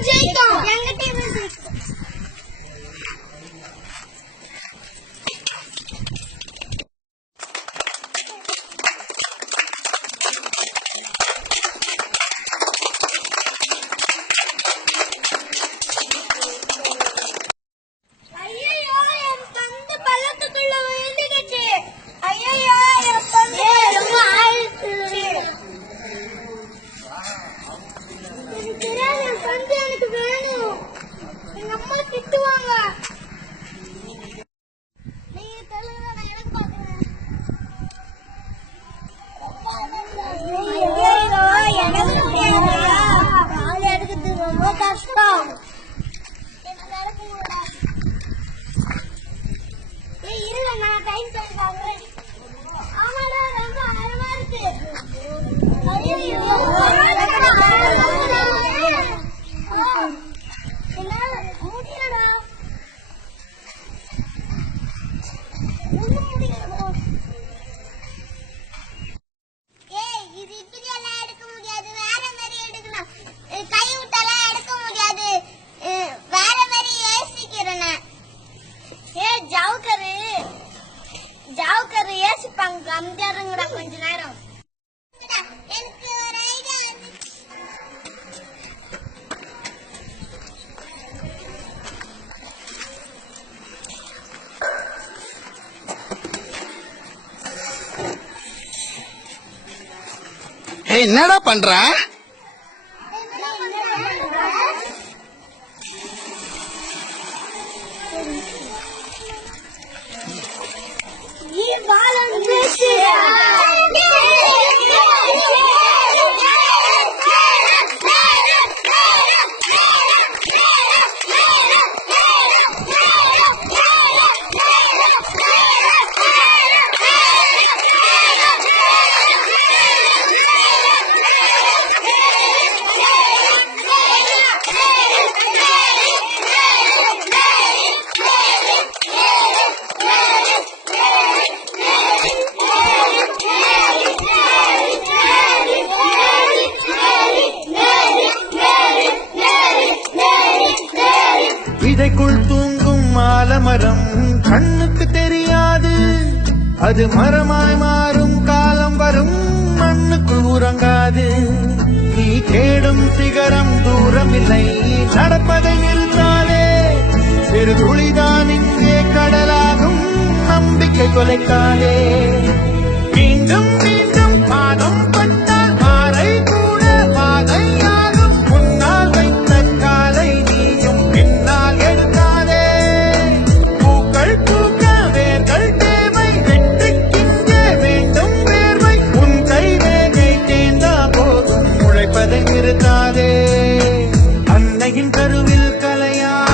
Jacob! Thank you. கம்ஜாருங்கடா கொஞ்ச நேரம். என்னடா பண்ற? 你完了，你这去！கண்ணுக்கு தெரியாது. அது மரமாய் மாறும் காலம் வரும் மண்ணுக்கு உறங்காது. நீ தேடும் சிகரம் தூரமில்லை. நடப்பதை நிறுத்தாலே சிறு துளிதான் இங்கே கடலாகும் நம்பிக்கை தொலைக்காதே. நடுவில் கலையா